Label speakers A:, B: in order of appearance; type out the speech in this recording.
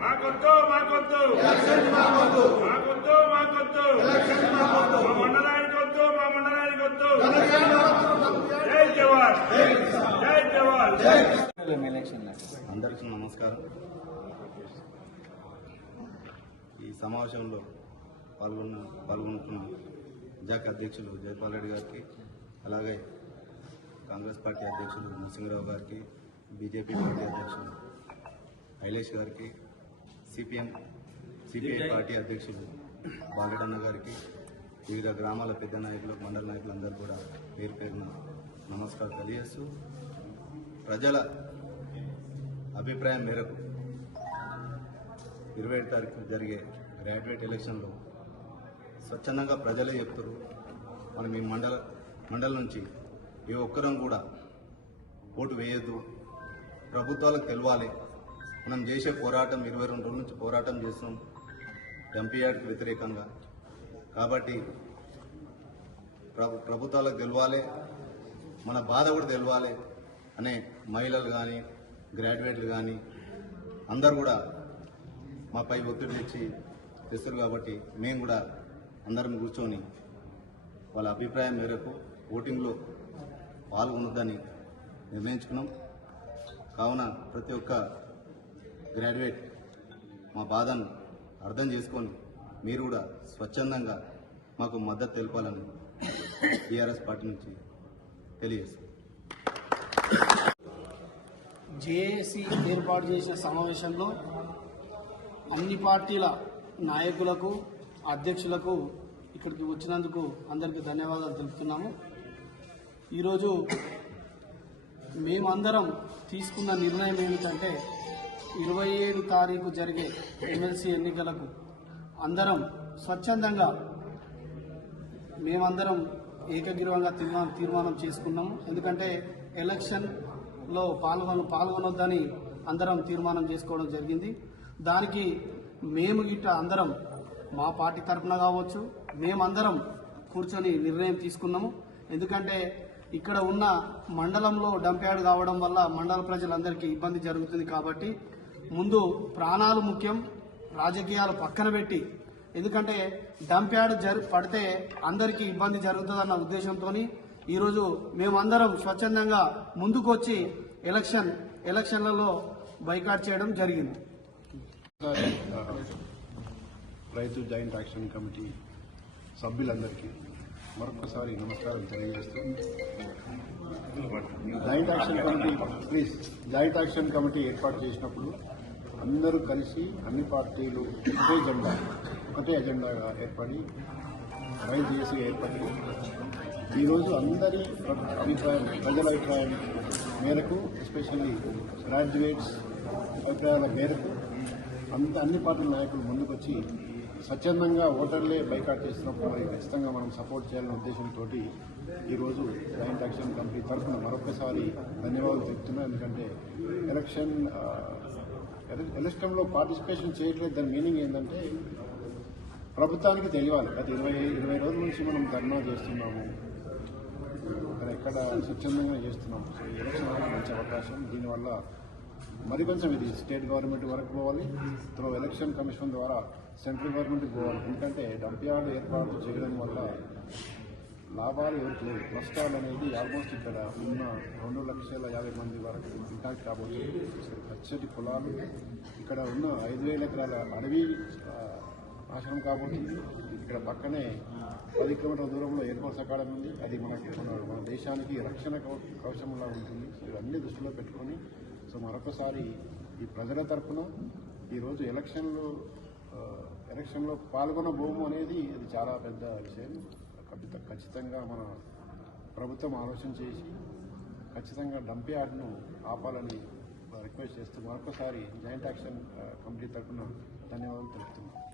A: మాకొద్దు మాకొద్దు మా మండలానికి వద్దు మా మండలానికి వద్దు జై జవాన్. జై జవాన్.
B: అందరికీ నమస్కారం. ఈ సమావేశంలో పాల్గొన్న పాల్గొనుతున్న జాక్ అధ్యక్షులు జయపాల్ రెడ్డి గారికి అలాగే కాంగ్రెస్ పార్టీ అధ్యక్షులు నరసింహరావు గారికి బీజేపీ పార్టీ అధ్యక్షులు ఐలేష్ గారికి సిపిఎం సిపిఐ పార్టీ అధ్యక్షులు బాలడన్న గారికి వివిధ గ్రామాల పెద్ద నాయకులు మండల నాయకులందరూ కూడా పేరు పేరున నమస్కారం తెలియజేస్తూ ప్రజల అభిప్రాయం మేరకు ఇరవై ఏడు తారీఖు జరిగే గ్రాడ్యుయేట్ ఎలక్షన్లో స్వచ్ఛందంగా ప్రజలే చెప్తారు మనం ఈ మండల మండలం నుంచి ఏ ఒక్కరం కూడా ఓటు వేయొద్దు. ప్రభుత్వాలకు తెలవాలి. మనం చేసే పోరాటం ఇరవై రెండు రోజుల నుంచి పోరాటం చేస్తాం డంపియాడ్కి వ్యతిరేకంగా. కాబట్టి ప్రభు ప్రభుత్వాలకు తెలవాలి మన బాధ కూడా తెలవాలి అనే మహిళలు కానీ గ్రాడ్యుయేట్లు కానీ అందరు కూడా మాపై ఒత్తిడి తెచ్చి తెస్తారు కాబట్టి మేము కూడా అందరం కూర్చొని వాళ్ళ అభిప్రాయం మేరకు ఓటింగ్లో పాల్గొనొద్దని నిర్ణయించుకున్నాం. కావున ప్రతి ఒక్క గ్రాడ్యుయేట్. మా బాధను అర్థం చేసుకొని మీరు కూడా స్వచ్ఛందంగా మాకు మద్దతు తెలపాలని టీఆర్ఎస్ పార్టీ నుంచి తెలియజేస్తాం
C: జేఏసీ ఏర్పాటు చేసిన సమావేశంలో అన్ని పార్టీల నాయకులకు అధ్యక్షులకు ఇక్కడికి వచ్చినందుకు అందరికీ ధన్యవాదాలు తెలుపుతున్నాము. ఈరోజు మేమందరం తీసుకున్న నిర్ణయం ఏమిటంటే ఇరవై ఏడు తారీఖు జరిగే ఎమ్మెల్సీ ఎన్నికలకు అందరం స్వచ్ఛందంగా మేమందరం ఏకగ్రీవంగా తీర్మానం తీర్మానం చేసుకున్నాము. ఎందుకంటే ఎలక్షన్లో పాల్గొన పాల్గొనొద్దని అందరం తీర్మానం చేసుకోవడం జరిగింది. దానికి మేము గిట్ట అందరం మా పార్టీ తరఫున కావచ్చు మేమందరం కూర్చొని నిర్ణయం తీసుకున్నాము. ఎందుకంటే ఇక్కడ ఉన్న మండలంలో డంప్యార్డ్ కావడం వల్ల మండల ప్రజలందరికీ ఇబ్బంది జరుగుతుంది కాబట్టి ముందు ప్రాణాలు ముఖ్యం రాజకీయాలు పక్కన పెట్టి. ఎందుకంటే డంప్యార్డ్ జరి పడితే అందరికీ ఇబ్బంది జరుగుతుందన్న ఉద్దేశంతో ఈరోజు మేమందరం స్వచ్ఛందంగా ముందుకొచ్చి ఎలక్షన్ ఎలక్షన్లలో బైకాట్ చేయడం జరిగింది.
D: రైతు జాయింట్ యాక్షన్ కమిటీ సభ్యులందరికీ మరొకసారి నమస్కారం తెలియజేస్తూ joint action committee please joint action committee ఏర్పాటు చేసినప్పుడు అందరూ కలిసి అన్ని పార్టీలు ఒకే ఎజెండా ఒకటే ఎజెండాగా ఏర్పడి రైతు చేసి ఏర్పడి ఈరోజు అందరి అభిప్రాయం ప్రజల అభిప్రాయం మేరకు ఎస్పెషల్లీ గ్రాడ్యుయేట్స్ అభిప్రాయాల మేరకు అంత అన్ని పార్టీల నాయకులు ముందుకొచ్చి స్వచ్ఛందంగా ఓటర్లే బైకాట్ చేస్తున్నప్పుడు మరి ఖచ్చితంగా మనం సపోర్ట్ చేయాలనే ఉద్దేశంతో ఈరోజు జాయింట్ యాక్షన్ కమిటీ తరఫున మరొకసారి ధన్యవాదాలు చెప్తున్నా. ఎందుకంటే ఎలక్షన్ ఎలక్షన్లో పార్టిసిపేషన్ చేయట్లేదు. దాని మీనింగ్ ఏంటంటే ప్రభుత్వానికి తెలియాలి. గత ఇరవై ఇరవై రోజుల నుంచి మనం ధర్నా చేస్తున్నాము. ఎక్కడ స్వచ్ఛందంగా చేస్తున్నాము. సో ఎలక్షన్ అనేది మంచి అవకాశం. దీనివల్ల మరి కొంచెం ఇది స్టేట్ గవర్నమెంట్ వరకు పోవాలి. త్రో ఎలక్షన్ కమిషన్ ద్వారా సెంట్రల్ గవర్నమెంట్కి పోవాలి. ఎందుకంటే డంప్యార్డ్ ఏర్పాటు చేయడం వల్ల లాభాలు ఎవరికి లేవు. నష్టాలు అనేది ఆల్మోస్ట్ ఇక్కడ ఉన్న రెండు లక్షల యాభై మంది వరకు ఇంపాక్ట్ కాబోతుంది పచ్చటి పొలాలు. ఇక్కడ ఉన్న ఐదు వేల ఎకరాల అడవి నాశనం కాబోతుంది. ఇక్కడ పక్కనే పది కిలోమీటర్ల దూరంలో ఎయిర్ఫోర్స్ అకాడమీ ఉంది. అది మనకి మన మన దేశానికి రక్షణ కవచంలా ఉంటుంది. ఇవన్నీ దృష్టిలో పెట్టుకొని సో మరొకసారి ఈ ప్రజల తరఫున ఈరోజు ఎలక్షన్లో ఎలక్షన్లో పాల్గొన భూము అనేది అది చాలా పెద్ద విషయం. ఖచ్చితంగా మన ప్రభుత్వం ఆలోచన చేసి ఖచ్చితంగా డంప్ యార్డ్ను ఆపాలని రిక్వెస్ట్ చేస్తూ మరొకసారి జాయింట్ యాక్షన్ కమిటీ తరఫున ధన్యవాదాలు తెలుపుతున్నాం.